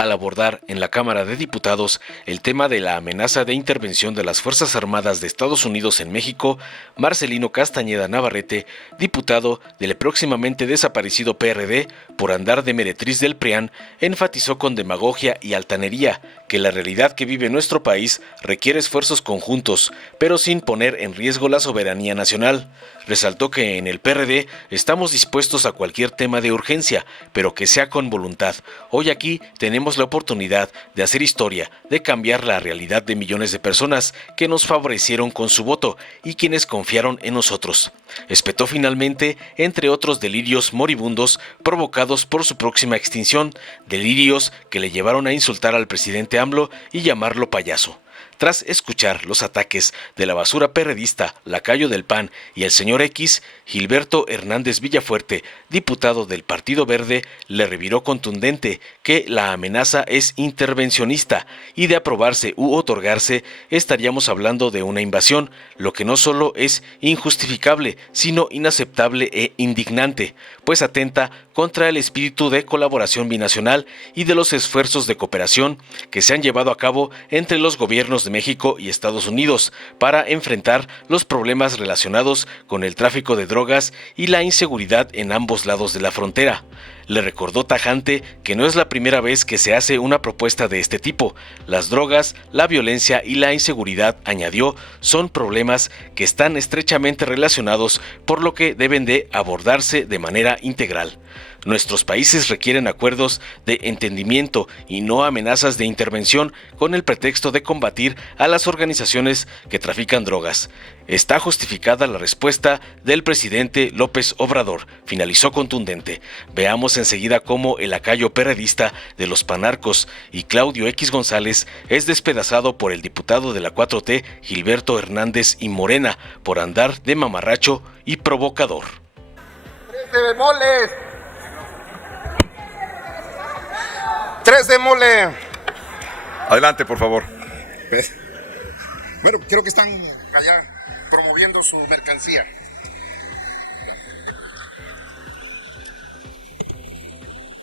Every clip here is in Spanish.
Al abordar en la Cámara de Diputados el tema de la amenaza de intervención de las Fuerzas Armadas de Estados Unidos en México, Marcelino Castañeda Navarrete, diputado del próximamente desaparecido PRD por andar de meretriz del PRIAN, enfatizó con demagogia y altanería que la realidad que vive nuestro país requiere esfuerzos conjuntos, pero sin poner en riesgo la soberanía nacional. Resaltó que en el PRD estamos dispuestos a cualquier tema de urgencia, pero que sea con voluntad. Hoy aquí tenemos la oportunidad de hacer historia, de cambiar la realidad de millones de personas que nos favorecieron con su voto y quienes confiaron en nosotros. Espetó finalmente, entre otros delirios moribundos provocados por su próxima extinción, delirios que le llevaron a insultar al presidente AMLO y llamarlo payaso. Tras escuchar los ataques de la basura perredista, lacayo del PAN y el señor X, Gilberto Hernández Villafuerte, diputado del Partido Verde, le reviró contundente que la amenaza es intervencionista y de aprobarse u otorgarse estaríamos hablando de una invasión, lo que no solo es injustificable, sino inaceptable e indignante, pues atenta contra el espíritu de colaboración binacional y de los esfuerzos de cooperación que se han llevado a cabo entre los gobiernos de México y Estados Unidos para enfrentar los problemas relacionados con el tráfico de drogas y la inseguridad en ambos lados de la frontera. Le recordó tajante que no es la primera vez que se hace una propuesta de este tipo. Las drogas, la violencia y la inseguridad, añadió, son problemas que están estrechamente relacionados, por lo que deben de abordarse de manera integral. Nuestros países requieren acuerdos de entendimiento y no amenazas de intervención con el pretexto de combatir a las organizaciones que trafican drogas. Está justificada la respuesta del presidente López Obrador, finalizó contundente. Veamos enseguida cómo el lacayo perredista de los panarcos y Claudio X González es despedazado por el diputado de la 4T, Gilberto Hernández y Morena, por andar de mamarracho y provocador. Tres de mole. Adelante, por favor. Bueno, creo que están allá promoviendo su mercancía.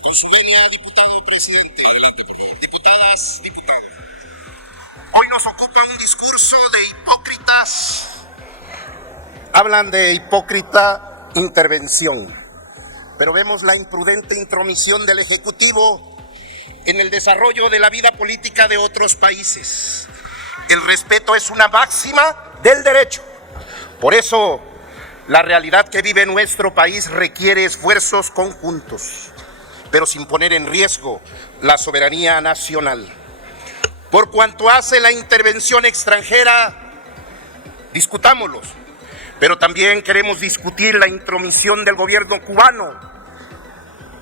Con su venia, diputado presidente. Adelante, por favor. Diputadas, diputados. Hoy nos ocupa un discurso de hipócritas. Hablan de hipócrita intervención, pero vemos la imprudente intromisión del Ejecutivo en el desarrollo de la vida política de otros países. El respeto es una máxima del derecho. Por eso, la realidad que vive nuestro país requiere esfuerzos conjuntos, pero sin poner en riesgo la soberanía nacional. Por cuanto hace la intervención extranjera, discutámoslos, pero también queremos discutir la intromisión del gobierno cubano,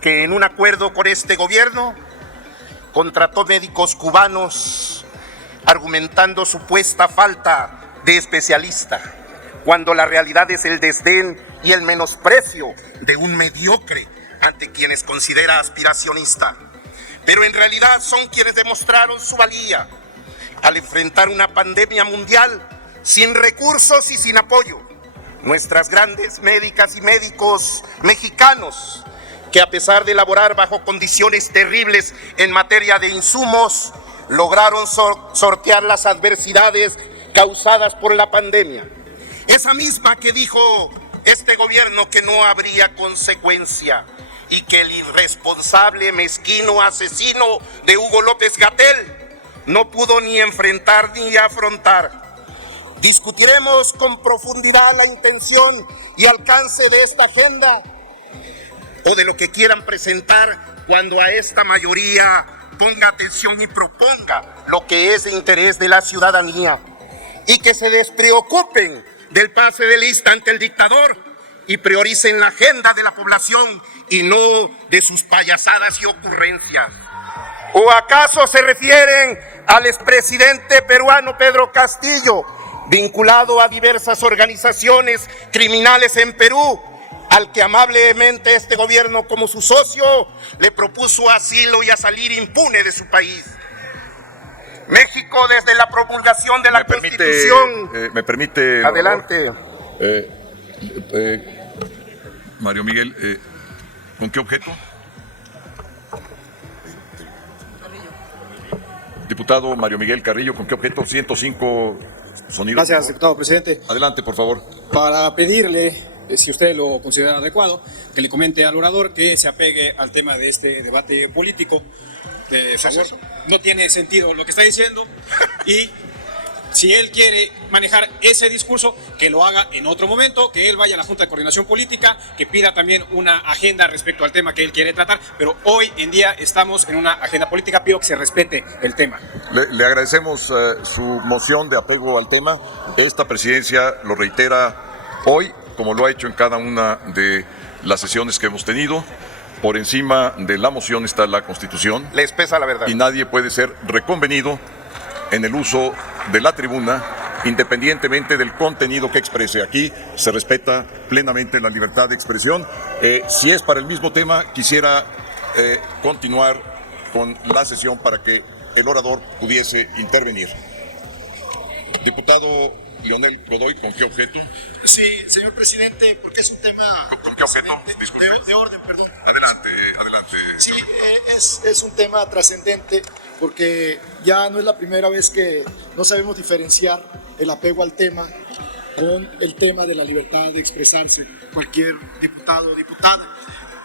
que en un acuerdo con este gobierno contrató médicos cubanos argumentando supuesta falta de especialista, cuando la realidad es el desdén y el menosprecio de un mediocre ante quienes considera aspiracionista. Pero en realidad son quienes demostraron su valía al enfrentar una pandemia mundial sin recursos y sin apoyo. Nuestras grandes médicas y médicos mexicanos, que a pesar de laborar bajo condiciones terribles en materia de insumos, lograron sortear las adversidades causadas por la pandemia. Esa misma que dijo este gobierno que no habría consecuencia y que el irresponsable, mezquino, asesino de Hugo López-Gatell no pudo ni enfrentar ni afrontar. Discutiremos con profundidad la intención y alcance de esta agenda o de lo que quieran presentar cuando a esta mayoría ponga atención y proponga lo que es de interés de la ciudadanía, y que se despreocupen del pase de lista ante el dictador y prioricen la agenda de la población y no de sus payasadas y ocurrencias. ¿O acaso se refieren al expresidente peruano Pedro Castillo, vinculado a diversas organizaciones criminales en Perú, al que amablemente este gobierno, como su socio, le propuso asilo y a salir impune de su país? México, desde la promulgación de la Constitución... ¿Me permite? Adelante. Mario Miguel, ¿con qué objeto? Diputado Mario Miguel Carrillo, ¿con qué objeto? 105 sonidos. Gracias, diputado presidente. Adelante, por favor. Para pedirle, si usted lo considera adecuado, que le comente al orador que se apegue al tema de este debate político. De favor, no tiene sentido lo que está diciendo y si él quiere manejar ese discurso, que lo haga en otro momento, que él vaya a la Junta de Coordinación Política, que pida también una agenda respecto al tema que él quiere tratar, pero hoy en día estamos en una agenda política, pido que se respete el tema. Le agradecemos su moción de apego al tema. Esta presidencia lo reitera hoy, como lo ha hecho en cada una de las sesiones que hemos tenido. Por encima de la moción está la Constitución. Les pesa la verdad. Y nadie puede ser reconvenido en el uso de la tribuna, independientemente del contenido que exprese. Aquí se respeta plenamente la libertad de expresión. Si es para el mismo tema, quisiera continuar con la sesión para que el orador pudiese intervenir. Diputado Leonel Godoy, ¿con qué objeto? Sí, señor presidente, porque es un tema... ¿Con qué objeto? De orden, perdón. Adelante, adelante. Sí, es un tema trascendente porque ya no es la primera vez que no sabemos diferenciar el apego al tema con el tema de la libertad de expresarse cualquier diputado o diputada.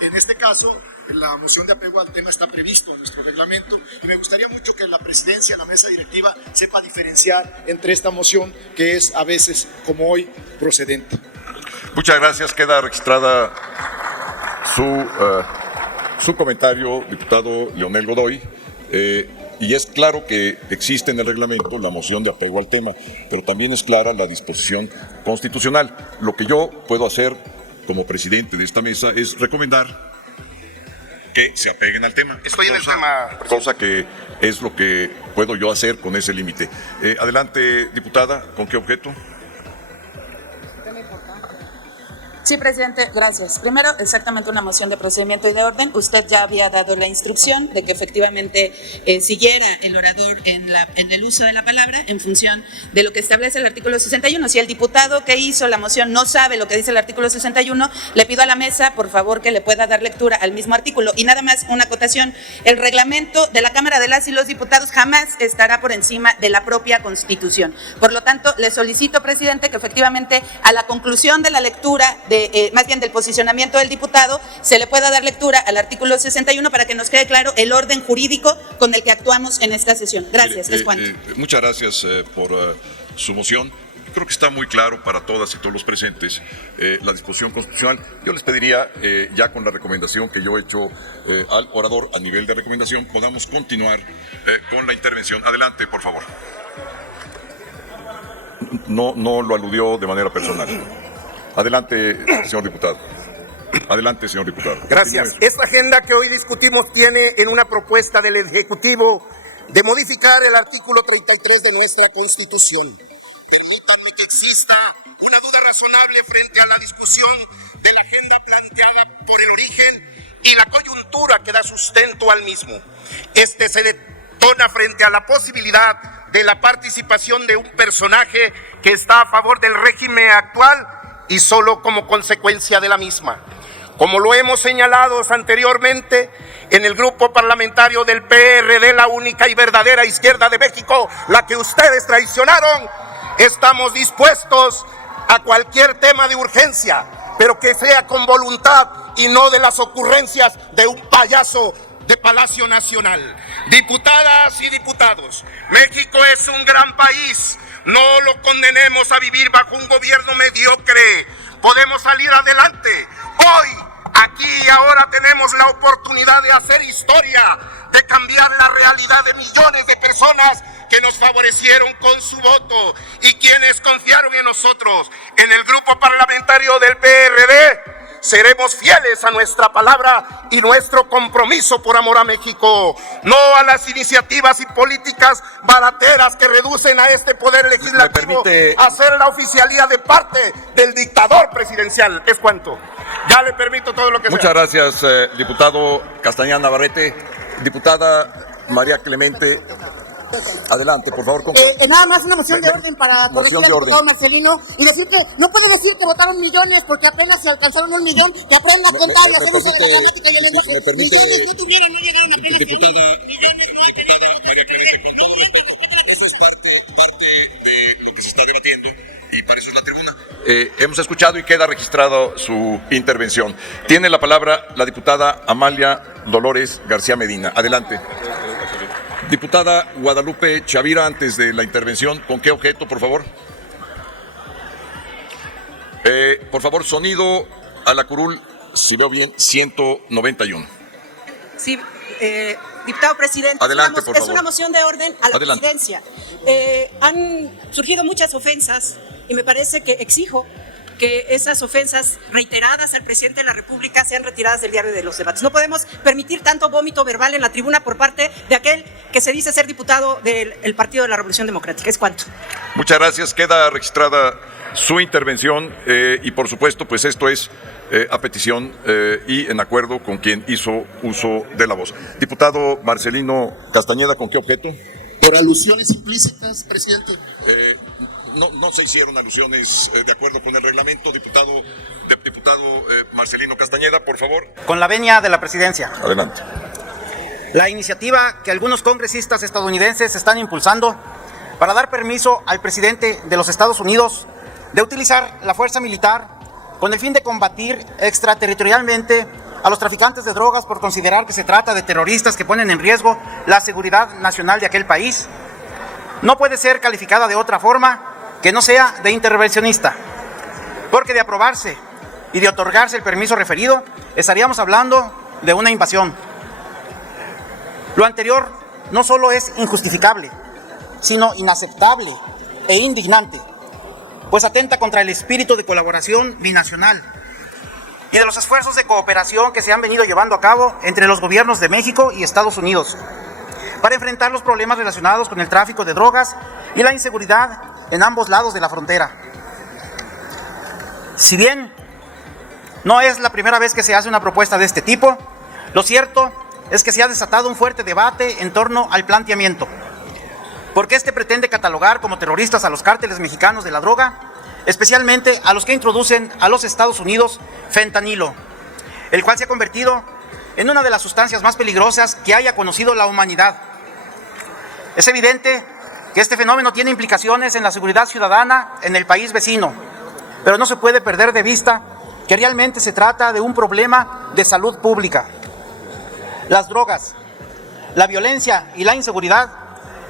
En este caso, la moción de apego al tema está previsto en nuestro reglamento y me gustaría mucho que la presidencia, la mesa directiva, sepa diferenciar entre esta moción que es a veces, como hoy, procedente. Muchas gracias. Queda registrada su comentario, diputado Leonel Godoy. Y es claro que existe en el reglamento la moción de apego al tema, pero también es clara la disposición constitucional. Lo que yo puedo hacer como presidente de esta mesa es recomendar que se apeguen al tema. Estoy en el tema. Cosa que es lo que puedo yo hacer con ese límite. Adelante, diputada, ¿con qué objeto? Sí, presidente, gracias. Primero, exactamente una moción de procedimiento y de orden. Usted ya había dado la instrucción de que efectivamente siguiera el orador en el uso de la palabra en función de lo que establece el artículo 61. Si el diputado que hizo la moción no sabe lo que dice el artículo 61, le pido a la mesa, por favor, que le pueda dar lectura al mismo artículo. Y nada más una acotación, el reglamento de la Cámara de las y los Diputados jamás estará por encima de la propia Constitución. Por lo tanto, le solicito, presidente, que efectivamente a la conclusión de la lectura más bien del posicionamiento del diputado, se le pueda dar lectura al artículo 61 para que nos quede claro el orden jurídico con el que actuamos en esta sesión. Gracias, es cuanto. Muchas gracias por su moción. Creo que está muy claro para todas y todos los presentes la disposición constitucional. Yo les pediría, ya con la recomendación que yo he hecho al orador a nivel de recomendación, podamos continuar con la intervención. Adelante, por favor. No lo aludió de manera personal. Adelante, señor diputado. Adelante, señor diputado. Gracias. Esta agenda que hoy discutimos tiene en una propuesta del Ejecutivo de modificar el artículo 33 de nuestra Constitución. Permítanme que exista una duda razonable frente a la discusión de la agenda planteada por el origen y la coyuntura que da sustento al mismo. Este se detona frente a la posibilidad de la participación de un personaje que está a favor del régimen actual y solo como consecuencia de la misma. Como lo hemos señalado anteriormente, en el grupo parlamentario del PRD, la única y verdadera izquierda de México, la que ustedes traicionaron, estamos dispuestos a cualquier tema de urgencia, pero que sea con voluntad y no de las ocurrencias de un payaso de Palacio Nacional. Diputadas y diputados, México es un gran país. No lo condenemos a vivir bajo un gobierno mediocre. Podemos salir adelante. Hoy, aquí y ahora tenemos la oportunidad de hacer historia, de cambiar la realidad de millones de personas que nos favorecieron con su voto y quienes confiaron en nosotros. En el grupo parlamentario del PRD seremos fieles a nuestra palabra y nuestro compromiso por amor a México, no a las iniciativas y políticas barateras que reducen a este poder legislativo a ser la oficialía de parte del dictador presidencial. Es cuanto. Ya le permito todo lo que Muchas gracias, diputado Castañeda Navarrete. Diputada María Clemente Adelante, por favor. Nada más una moción de orden para corregir al diputado Marcelino y decir que no puede decir que votaron millones porque apenas se alcanzaron 1 millón, que aprenda a contar y hacer uso de la gramática y el lenguaje. Millones no tuvieron, no llegaron apenas. Diputada María Clemente, con todo respeto, esto es parte de lo que se está debatiendo y para eso es la tribuna. Hemos escuchado y queda registrado su intervención. Tiene la palabra la diputada Amalia Dolores García Medina. Adelante. Diputada Guadalupe Chavira, antes de la intervención, ¿con qué objeto, por favor? Por favor, sonido a la curul, si veo bien, 191. Sí, diputado presidente, adelante, por favor. Es una moción de orden a la Adelante. presidencia. Han surgido muchas ofensas y me parece que exijo que esas ofensas reiteradas al presidente de la República sean retiradas del diario de los debates. No podemos permitir tanto vómito verbal en la tribuna por parte de aquel que se dice ser diputado del Partido de la Revolución Democrática. Es cuanto. Muchas gracias. Queda registrada su intervención y, por supuesto, pues esto es a petición y en acuerdo con quien hizo uso de la voz. Diputado Marcelino Castañeda, ¿con qué objeto? Por alusiones implícitas, presidente. No se hicieron alusiones de acuerdo con el reglamento. Diputado Marcelino Castañeda, por favor. Con la venia de la presidencia. Adelante. La iniciativa que algunos congresistas estadounidenses están impulsando para dar permiso al presidente de los Estados Unidos de utilizar la fuerza militar con el fin de combatir extraterritorialmente a los traficantes de drogas por considerar que se trata de terroristas que ponen en riesgo la seguridad nacional de aquel país, no puede ser calificada de otra forma que no sea de intervencionista, porque de aprobarse y de otorgarse el permiso referido, estaríamos hablando de una invasión. Lo anterior no solo es injustificable, sino inaceptable e indignante, pues atenta contra el espíritu de colaboración binacional y de los esfuerzos de cooperación que se han venido llevando a cabo entre los gobiernos de México y Estados Unidos para enfrentar los problemas relacionados con el tráfico de drogas y la inseguridad en ambos lados de la frontera. Si bien no es la primera vez que se hace una propuesta de este tipo, lo cierto es que se ha desatado un fuerte debate en torno al planteamiento, porque este pretende catalogar como terroristas a los cárteles mexicanos de la droga, especialmente a los que introducen a los Estados Unidos fentanilo, el cual se ha convertido en una de las sustancias más peligrosas que haya conocido la humanidad. Es evidente que este fenómeno tiene implicaciones en la seguridad ciudadana en el país vecino, pero no se puede perder de vista que realmente se trata de un problema de salud pública. Las drogas, la violencia y la inseguridad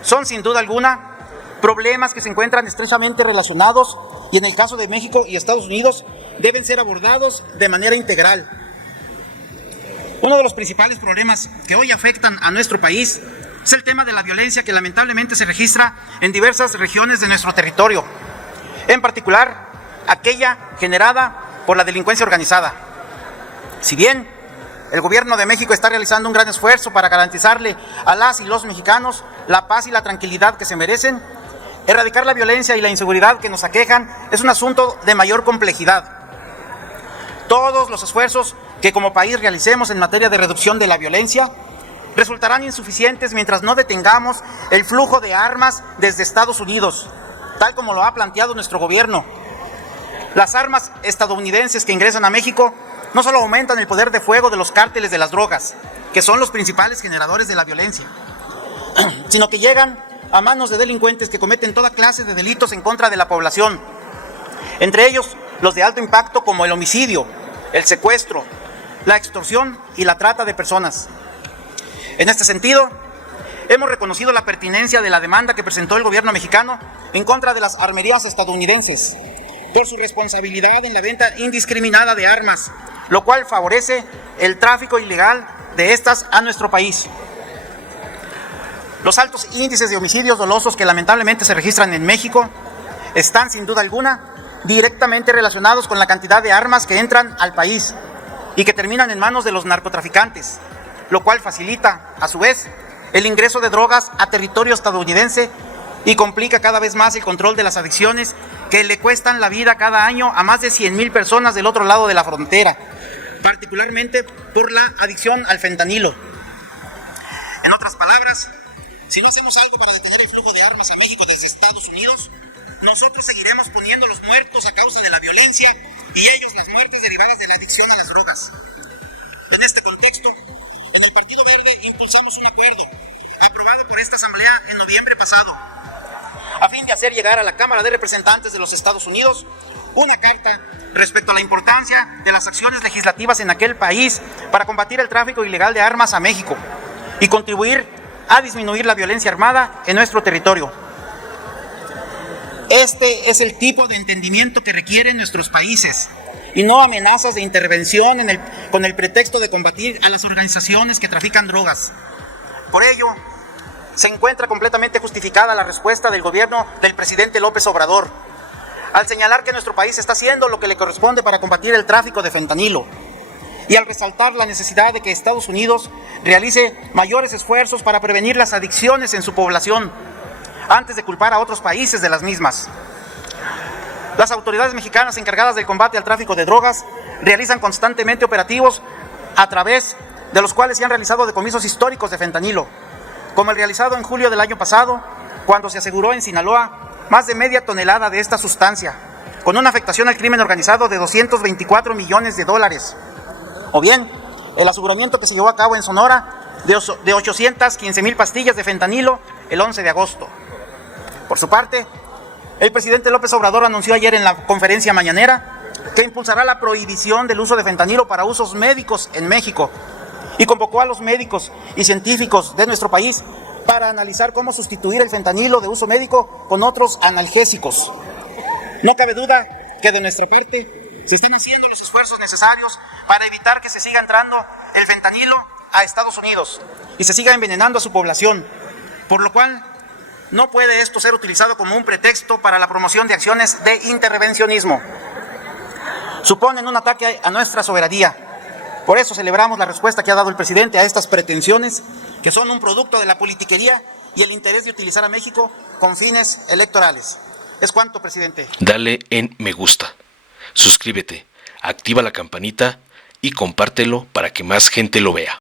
son sin duda alguna problemas que se encuentran estrechamente relacionados y en el caso de México y Estados Unidos deben ser abordados de manera integral. Uno de los principales problemas que hoy afectan a nuestro país es el tema de la violencia que lamentablemente se registra en diversas regiones de nuestro territorio, en particular aquella generada por la delincuencia organizada. Si bien el gobierno de México está realizando un gran esfuerzo para garantizarle a las y los mexicanos la paz y la tranquilidad que se merecen, erradicar la violencia y la inseguridad que nos aquejan es un asunto de mayor complejidad. Todos los esfuerzos que como país realicemos en materia de reducción de la violencia resultarán insuficientes mientras no detengamos el flujo de armas desde Estados Unidos, tal como lo ha planteado nuestro gobierno. Las armas estadounidenses que ingresan a México no solo aumentan el poder de fuego de los cárteles de las drogas, que son los principales generadores de la violencia, sino que llegan a manos de delincuentes que cometen toda clase de delitos en contra de la población, entre ellos los de alto impacto como el homicidio, el secuestro, la extorsión y la trata de personas. En este sentido, hemos reconocido la pertinencia de la demanda que presentó el gobierno mexicano en contra de las armerías estadounidenses por su responsabilidad en la venta indiscriminada de armas, lo cual favorece el tráfico ilegal de estas a nuestro país. Los altos índices de homicidios dolosos que lamentablemente se registran en México están sin duda alguna directamente relacionados con la cantidad de armas que entran al país y que terminan en manos de los narcotraficantes, lo cual facilita, a su vez, el ingreso de drogas a territorio estadounidense y complica cada vez más el control de las adicciones que le cuestan la vida cada año a más de 100,000 personas del otro lado de la frontera, particularmente por la adicción al fentanilo. En otras palabras, si no hacemos algo para detener el flujo de armas a México desde Estados Unidos, nosotros seguiremos poniendo los muertos a causa de la violencia y ellos las muertes derivadas de la adicción a las drogas. En este contexto, en el Partido Verde impulsamos un acuerdo aprobado por esta Asamblea en noviembre pasado, a fin de hacer llegar a la Cámara de Representantes de los Estados Unidos una carta respecto a la importancia de las acciones legislativas en aquel país para combatir el tráfico ilegal de armas a México y contribuir a disminuir la violencia armada en nuestro territorio. Este es el tipo de entendimiento que requieren nuestros países y no amenazas de intervención con el pretexto de combatir a las organizaciones que trafican drogas. Por ello, se encuentra completamente justificada la respuesta del gobierno del presidente López Obrador al señalar que nuestro país está haciendo lo que le corresponde para combatir el tráfico de fentanilo y al resaltar la necesidad de que Estados Unidos realice mayores esfuerzos para prevenir las adicciones en su población antes de culpar a otros países de las mismas. Las autoridades mexicanas encargadas del combate al tráfico de drogas realizan constantemente operativos a través de los cuales se han realizado decomisos históricos de fentanilo, como el realizado en julio del año pasado, cuando se aseguró en Sinaloa más de media tonelada de esta sustancia, con una afectación al crimen organizado de 224 millones de dólares. O bien, el aseguramiento que se llevó a cabo en Sonora de 815,000 pastillas de fentanilo el 11 de agosto. Por su parte, el presidente López Obrador anunció ayer en la conferencia mañanera que impulsará la prohibición del uso de fentanilo para usos médicos en México y convocó a los médicos y científicos de nuestro país para analizar cómo sustituir el fentanilo de uso médico con otros analgésicos. No cabe duda que de nuestra parte se están haciendo los esfuerzos necesarios para evitar que se siga entrando el fentanilo a Estados Unidos y se siga envenenando a su población, por lo cual no puede esto ser utilizado como un pretexto para la promoción de acciones de intervencionismo. Suponen un ataque a nuestra soberanía. Por eso celebramos la respuesta que ha dado el presidente a estas pretensiones, que son un producto de la politiquería y el interés de utilizar a México con fines electorales. Es cuanto, presidente. Dale en me gusta, suscríbete, activa la campanita y compártelo para que más gente lo vea.